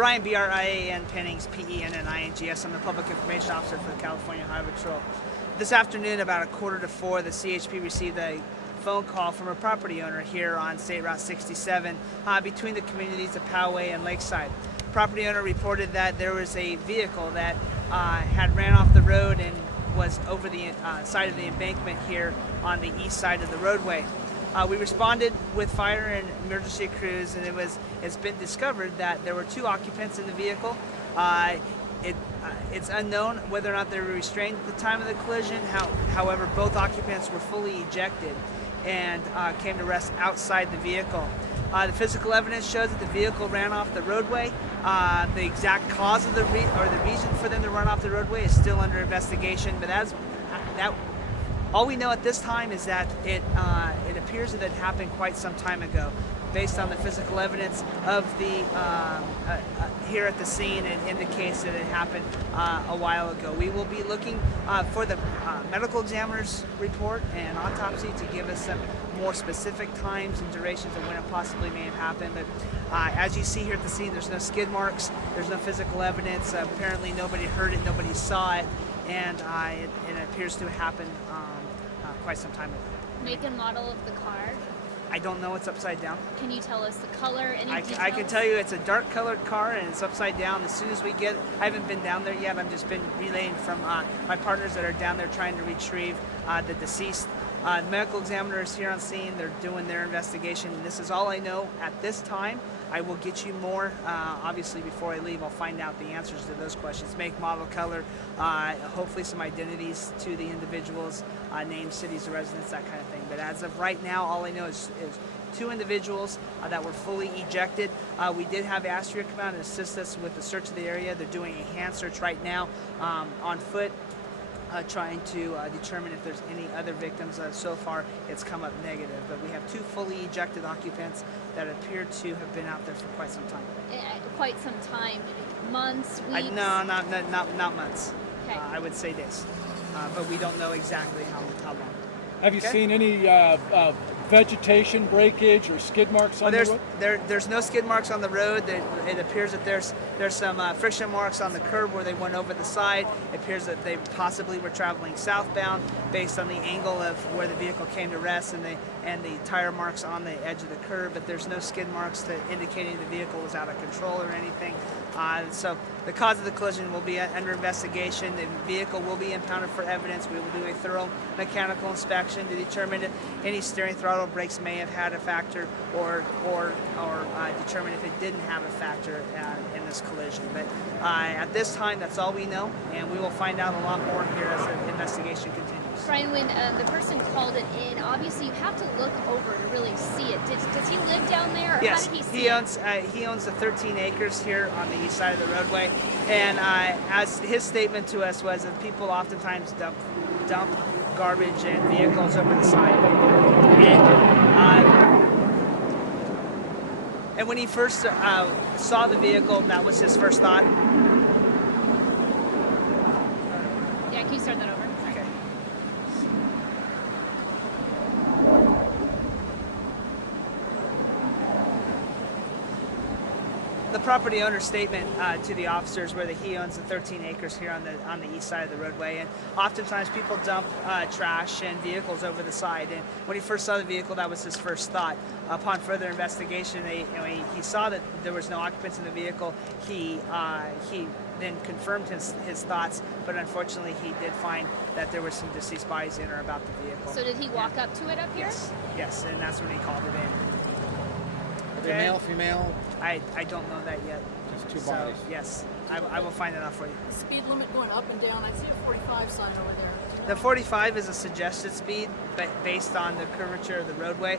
Brian, B-R-I-A-N, Pennings, P-E-N-N-I-N-G-S. I'm the Public Information Officer for the California Highway Patrol. This afternoon, about 3:45, the CHP received a phone call from a property owner here on State Route 67 between the communities of Poway and Lakeside. Property owner reported that there was a vehicle that had ran off the road and was over the side of the embankment here on the east side of the roadway. We responded with fire and emergency crews, and it's been discovered that there were 2 occupants in the vehicle. It's unknown whether or not they were restrained at the time of the collision. However, both occupants were fully ejected and came to rest outside the vehicle. The physical evidence shows that the vehicle ran off the roadway. The exact cause of the reason for them to run off the roadway is still under investigation. But all we know at this time is that it appears that it happened quite some time ago. Based on the physical evidence of the here at the scene, it indicates that it happened a while ago. We will be looking for the medical examiner's report and autopsy to give us some more specific times and durations of when it possibly may have happened. But as you see here at the scene, there's no skid marks, there's no physical evidence. Apparently nobody heard it, nobody saw it, and it appears to have happened quite some time ago. Make and model of the car? I don't know, it's upside down. Can you tell us the color, any details? I can tell you it's a dark colored car and it's upside down. As soon as we get, I haven't been down there yet, I've just been relaying from my partners that are down there trying to retrieve the deceased. The medical examiner is here on scene, they're doing their investigation, and this is all I know at this time. I will get you more, obviously before I leave. I'll find out the answers to those questions. Make, model, color, hopefully some identities to the individuals, names, cities of residence, that kind of thing. But as of right now, all I know is 2 individuals that were fully ejected. We did have Astria come out and assist us with the search of the area. They're doing a hand search right now on foot, trying to determine if there's any other victims. So far, it's come up negative, but we have 2 fully ejected occupants that appear to have been out there for quite some time. Quite some time, months, weeks? No, not months. Okay. I would say days, but we don't know exactly how long. Have you seen any vegetation breakage or skid marks on the road? There's no skid marks on the road. It appears that there's some friction marks on the curb where they went over the side. It appears that they possibly were traveling southbound based on the angle of where the vehicle came to rest and the tire marks on the edge of the curb, but there's no skid marks that indicating the vehicle was out of control or anything. So the cause of the collision will be under investigation. The vehicle will be impounded for evidence. We will do a thorough mechanical inspection to determine if any steering, throttle, brakes may have had a factor, or determine if it didn't have a factor in this collision. But at this time, that's all we know, and we will find out a lot more here as the investigation continues. Brian, when the person called it in, obviously you have to look over to really see it. Does he live down there, or yes, how did he see it? He owns the 13 acres here on the east side of the roadway, and as his statement to us was that people oftentimes dump garbage and vehicles over the side. And when he first saw the vehicle, that was his first thought. Yeah, can you start that over? Okay. The property owner's statement to the officers were that he owns the 13 acres here on the east side of the roadway, and oftentimes people dump trash and vehicles over the side. And when he first saw the vehicle, that was his first thought. Upon further investigation, he saw that there was no occupants in the vehicle. He then confirmed his thoughts, but unfortunately he did find that there were some deceased bodies in or about the vehicle. So did he walk up to it up here? Yes, and that's when he called it in. Are they male, female? I don't know that yet. Just 2 bodies. Yes, I will find that out for you. Speed limit going up and down. I see a 45 sign over there. The 45 is a suggested speed, but based on the curvature of the roadway,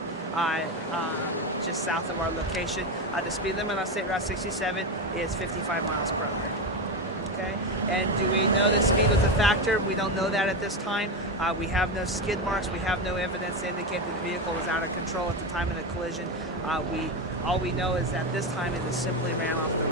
just south of our location. The speed limit on State Route 67 is 55 miles per hour. Okay, and do we know that speed was a factor? We don't know that at this time. We have no skid marks. We have no evidence to indicate that the vehicle was out of control at the time of the collision. All we know is that this time it just simply ran off the road.